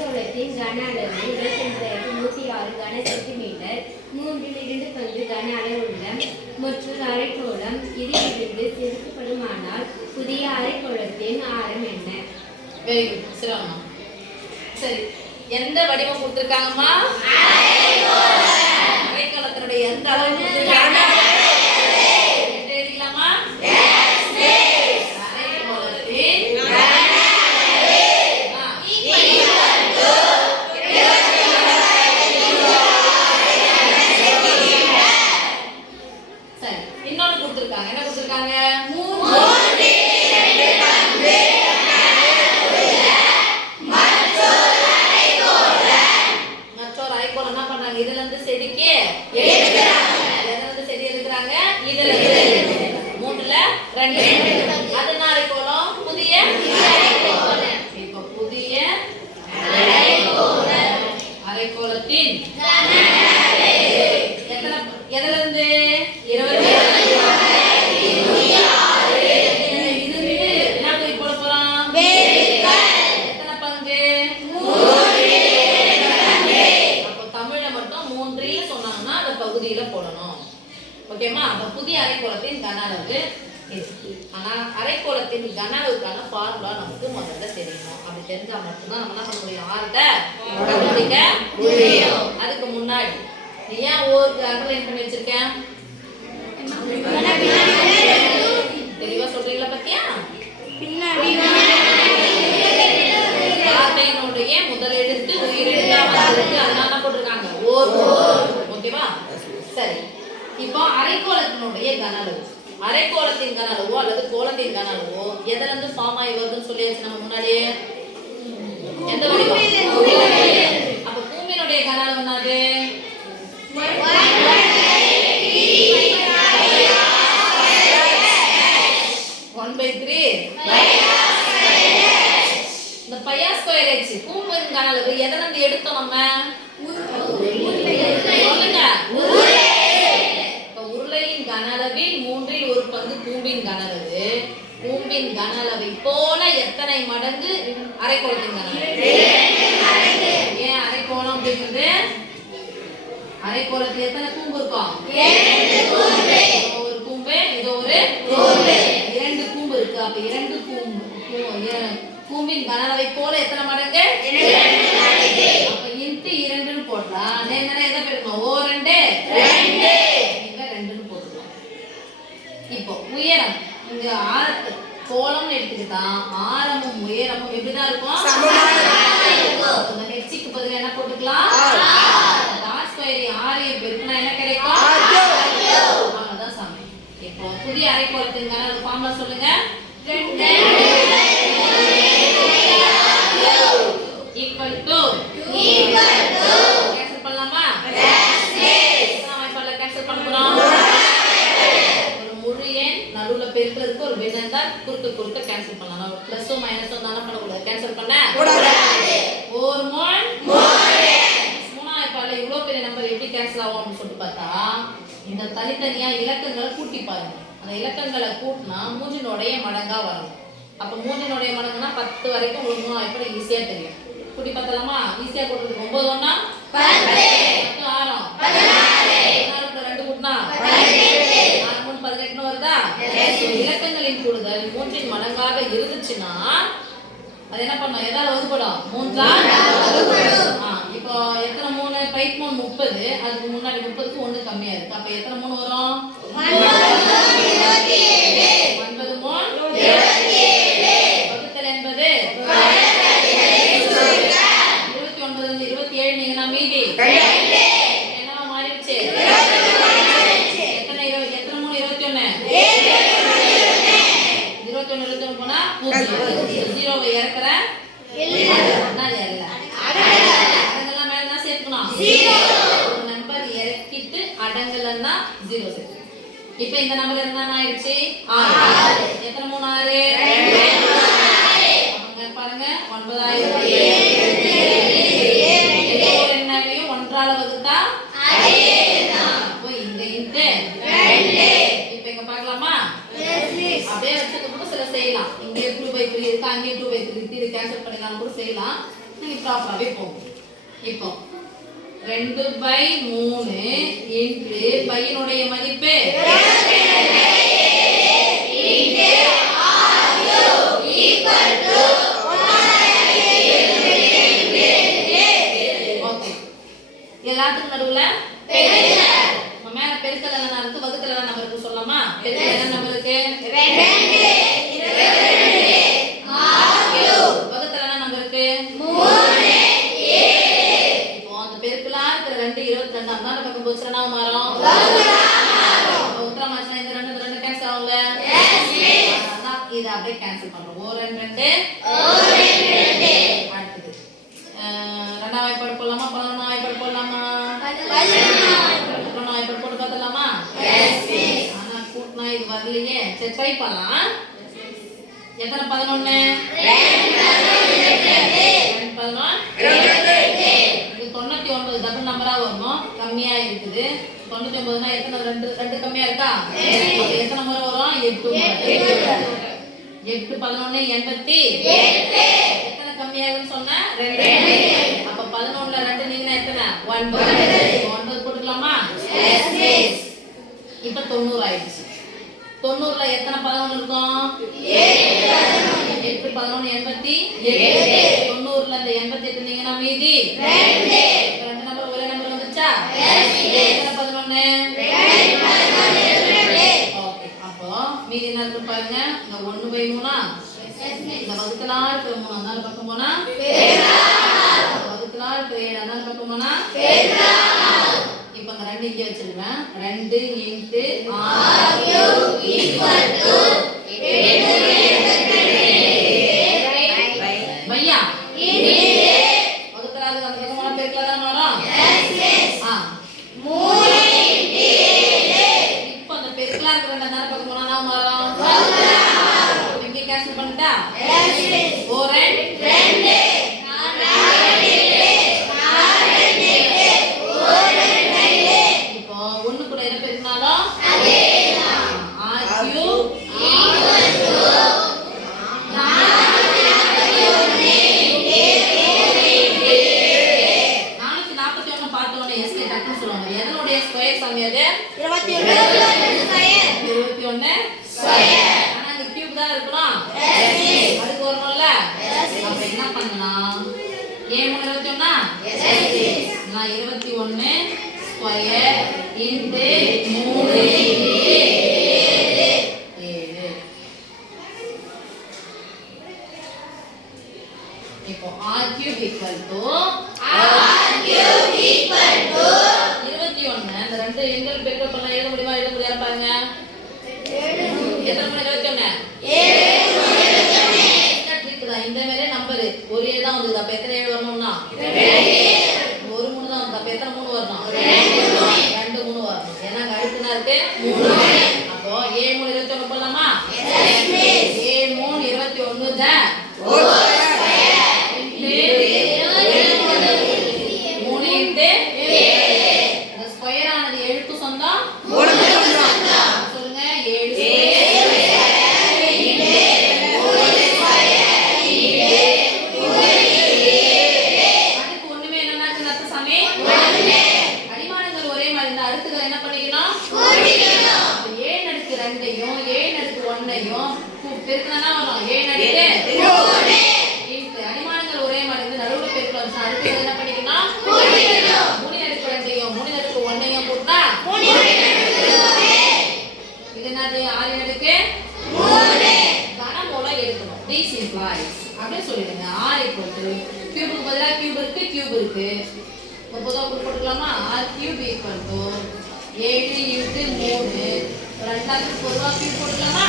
அரைக்கோளத்தின் கன அளவு 22,106 கன சென்டிமீட்டர். 2 பங்கு கன அளவுள்ள மற்றொரு அரைக்கோளம் இதிலிருந்து செதுக்கப்படுமானால் புதிய அரைக்கோளத்தின் ஆரம் என்ன? Very good. சரி, எந்த வடிவம் கொடுத்திருக்காங்கம்மா? அரைக்கோளத்தினுடைய எந்த அளவு கொடுத்திருக்காங்க? எழுதிக்கலாமா? சரி, இன்னொன்னு கொடுத்திருக்காங்க. என்ன கொடுத்திருக்காங்க? இதுல இருந்து செதுக்கி எடுக்கிறாங்க. இதுல மூணுல 2 அது அரைக்கோளம். புதிய இப்ப புதிய அரைக்கோளத்தின் எத்தனை எதுல இருந்து 20 என்ன போட போறோம்? எத்தனை பங்கு? சொன்னாங்கன்னா அந்த பகுதியில போடணும். ஓகேமா? அந்த புதிய அரைக்கோளத்தின் கன அளவு. ஆனா அரைக்கோளத்தின் கன அளவுக்கான ஃபார்முலா நமக்கு முதல்ல தெரியணும். அப்படி தெரிஞ்சா மட்டும்தான் நம்ம என்ன பண்ண முடியும்? ஆர்டை கண்டுபிடிக்க முடியும். அதுக்கு முன்னாடி நீ ஏன் ஒரு அண்டர்லைன் பண்ணி வச்சிருக்கேன்? தெளிவா சொல்றீங்களா? பத்தியா வார்த்தையினுடைய முதல் எழுத்து உயிரெழுத்தா வந்திருக்கு. அதனால போட்டிருக்காங்க ஓகேவா? சரி, இப்போ அரைக்கோளத்தினுடைய கன அளவு, அரைக்கோளத்தின் கன அளவோ அல்லது கோளத்தின் கன அளவோ எதுல இருந்து ஃபார்ம் ஆகி வருதுன்னு சொல்லியாச்சு நம்ம முன்னாடியே. எந்த வடிவம்? அப்ப பூமியினுடைய கன அளவு என்னது? 1/3 இந்த பையா ஸ்கொயர் h. பூமியின் கன அளவு எதுல இருந்து எடுத்தோம் நம்ம? உருளையின் கன அளவில் 1/3 பங்கு பூமியின் கன அளவு. பூமியின் கன அளவை போல எத்தனை மடங்கு அரைக்கோளத்தின் கன அளவு? ஏன் அரைக்கோளம் அப்படிங்கிறது? அரைக்கோளத்தில் எத்தனை கூம்பு இருக்கும்? ஒரு கூம்பு, இது ஒரு 2 கூம்பு இருக்கு. அப்ப 2 கூம்பின் கன அளவை போல எத்தனை மடங்கு? அப்ப இன்ட்டு 2ன்னு போடலாம். நேர்மறை எதை பெருக்கணும்? 2 இங்க 2ன்னு போட்டுக்கலாம். இப்போ உயரம் இங்க ஆரத்து கோலம்னு எடுத்துக்கிட்டா ஆரமும் உயரமும் எப்படிதான் இருக்கும்? ஹெச்சுக்கு பதிலா என்ன போட்டுக்கலாம்? ஆர் ஸ்கொயர் ஆரையும் பெருக்கினா என்ன கிடைக்கும்? அவ்வளவுதான் சாமி. இப்போ புதிய அரைக்கோளத்தின் கன அளவு ஃபார்முலா சொல்லுங்க. equal to கேன்சல் பண்ணலாமா? கேன்சல் பண்ண போறோம். ஒரு முழு எண் நடுவுல பெருக்கிறதுக்கு ஒரு பின்னம் இருந்தா குறுக்க கேன்சல் பண்ணலாம். பிளஸ் மைனஸ் தான பண்ணக்கூடாது. கேன்சல் பண்ண கூடாது. ஒரு மோல் மூணாவது பால்ல இவ்வளவு பெரிய நம்பர் எப்படி கேன்சல் ஆகும் அப்படின்னு சொல்லிட்டு பார்த்தா இந்த தனித்தனியா இலக்கங்களை கூட்டி பாருங்க. அந்த இலக்கங்களை கூட்டினா மூன்றினுடைய மடங்கா வரும். அப்ப மூன்றினுடைய மடங்குனா 10 வரைக்கும் உங்களுக்கு மூணாவது பால் ஈஸியா தெரியும். கூட்டி பார்த்தலாமா? ஈஸியா போடுறதுக்கு 9 1 10 6 16 2 கூட்டினா 6 3 18 வருதா? இலக்கங்களின் கூடுதல் 3இன் மடங்காக இருந்துச்சுன்னா அது என்ன பண்ணும்? ஏதாவது வகுப்படும். 3ஆல் வகுப்படும். இப்போ எத்தனை 3? பைப் 3 30. அதுக்கு முன்னாடி 30க்கு 1 கம்மியா இருக்கு. அப்ப எத்தனை 3 வரும்? 9 3 27 வகுத்தல் என்பது 27. நீங்க மீதி என்னவா மாறிடுச்சு? எத்தனை 3 21 21 போனா 0வை இறக்குற அடங்கெல்லாம் மேல தான் சேர்க்கணும். நம்பர் இறக்கிட்டு அடங்கலன்னா 0 சேர்க்கணும். இப்ப இந்த நம்பர் என்ன ஆயிடுச்சு? 6. எத்தனை 3 6 பாருங்க 9000 என்னவையும் 1ஆல வகுத்தா இங்க இன்ட்டு 2. இப்ப இங்க பார்க்கலாமா? அப்படியே வச்சுட்டு கூட சில செய்யலாம். இங்கே 2/3 இருக்கு, அங்கே 2/3 இருக்கு. இது கேன்சல் பண்ணிடலாம் கூட செய்யலாம். நீங்க ப்ராப்பராகவே போகும். இப்போ 2/3 இன்டு பையனுடைய மதிப்பு எல்லாத்துக்கும் நடுவுல மேல பெருக்கல் என்ன இருக்கு வகுத்தல் என்ன நம்பர் இருக்கு சொல்லலாமா? பெருக்கல் என்ன நம்பர் இருக்கு? 2 வகுத்தல் என்ன நம்பர் இருக்கு? 3 இப்போ அந்த பெருக்கலா இருக்கிற 2 22 அந்த பக்கம் போச்சுனா மாறும் உத்தரமாச்சுனா இந்த 2 கேன்சல் ஆகும்ல. அதான் இத அப்படியே கேன்சல் பண்றோம். 2 அடுத்து ரெண்டாவது வாய்ப்பாடு போடலாமா? 11 வாய்ப்பாடு போடலாமா? 11 வாய்ப்பாடு போட்டு பார்த்தலாமா? ஆனா கூட்டினா இது வரலையே. சரி ட்ரை பண்ணலாம். எத்தனை 11? 11 இது 99 டபுள் நம்பரா வரணும். கம்மியா இருக்குது. 99னா எத்தனை 2 கம்மியா இருக்கா? அப்ப எத்தனை முறை வரும்? 8 முறை. 8 11 88 எத்தனை கம்மியா இருக்குன்னு சொன்னா 2. அப்ப 11ல 2 நீங்க எத்தனை? 9 போட்டுக்கலாமா? இப்ப 90 ஆயிடுச்சு. 90ல எத்தனை 11 இருக்கும்? 8 11 88 90ல இந்த 88 நீங்கன்னா மீதி 2 நம்பர் ஒரே நம்பர் வந்துச்சா? எத்தனை 11? ஓகே. அப்போ மீதி என்ன இருக்கு பாருங்க. இந்த 1/3 இந்த வகுத்தலா இருக்கிற 3 அந்த பக்கம் போனா வகுத்தலா இருக்கிற 7 அந்த பக்கம் போனா இப்ப அந்த 2 இங்க வச்சிருக்கேன். 2 இன்டு பையா வகுத்தலா இருக்கிற அந்த பக்கம் போனா பெருக்கலா தான் வரும். இப்ப அந்த பெருக்கலா இருக்கிற அந்த பக்கம் போனா தான் வரும். இங்க கேன்சல் பண்ணிட்டா 4 2 இப்போ 1 கூட என்ன பெருக்கினாலும் அதேதான். r3 441 பார்த்தோனே எஸ்கே டக்குன்னு சொல்லுவாங்க. எதனுடைய ஸ்கொயர் சாமி அது? 21 ஸ்கொயர். ஆனா இந்த கியூப் தான் இருக்கணும். அதுக்கு வரணும்ல. அப்ப என்ன பண்ணலாம்? ஏன் 21 நான் 21 ஸ்கொயர் இன்டு 3 7. இப்போ r3 21 அந்த ரெண்டு எண்கள் பெருக்கல் பண்ணா எழுத முடியுமா? எழுத முடியாது பாருங்க. எத்தனை மணி 21? 7 இந்த மாதிரி நம்பர் ஒரே தான் வந்து. அப்ப எத்தனை 7 வரணும்னா 1 3 தான் வந்து. அப்ப எத்தனை 3 வரணும்? 2 3 வரணும். ஏன்னா அடுத்துனா இருக்கு 3. அப்போ 7 3 21 போடலாமா? 7 3 21 தான் 3 இன்டு இந்த ஸ்கொயர் ஆனது 7க்கு சொந்தம். சொல்லுங்க 7 அடிமானங்கள் ஒரே மாதிரி இந்த அடுக்குகள் என்ன பண்ணிக்கணும்? 7 அடுக்கு 2ஐயும் 7 அடுக்கு 1ஐயும் பெருக்கினா வரும் 7 அடுக்கு இன்டு அடிமானங்கள் ஒரே மாதிரி இந்த நடுவுல பெருக்கல் வந்துச்சு. அடுக்குகள் என்ன பண்ணிக்கணும்? 3 அடுக்கு 2ஐயும் 3 அடுக்கு 1ஐயும் போட்டா இது என்னது? 6 அடுக்கு 3 கனமூலம் எடுக்கணும். D simplifies அப்படியே சொல்லிடுங்க. r கியூபுக்கு பதிலா கியூப் இருக்கு, கியூப் இருக்கு. பொதுவா போட்டுக்கலாமா? r3 7 இன்டு 3 ரெண்டாவது பொதுவா கியூப் போட்டுக்கலாமா?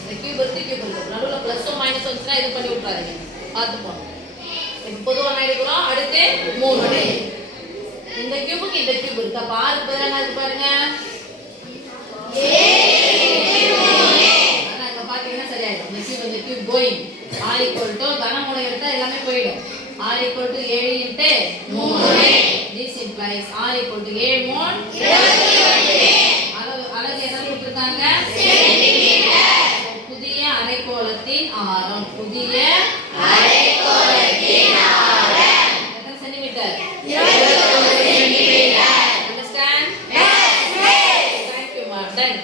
இந்த கியூப் இருக்கு, கியூப் இருக்கு. நடுவுல பிளஸ் மைனஸ் வந்துச்சுன்னா இது பண்ணி விட்டுறாதீங்க. பார்த்து போங்க. இப்போ பொதுவா நான் எடுக்கிறோம். அடுத்து 3 இந்த கியூபுக்கு இந்த கியூப் இருக்கு. அப்ப r பதிலா என்ன இருக்கு பாருங்க. பாத்தீங்கன்னா சரியாயிடும். இந்த கியூப் கோயிங் r கனமூலம் எடுத்தா எல்லாமே போயிடும். r 7 into 3 this implies r 7 3 அலகு என்ன கொடுத்திருக்காங்க? சென்டிமீட்டர். புதிய அரைக்கோளத்தின் ஆரம். புதிய அரைக்கோளத்தின் டன்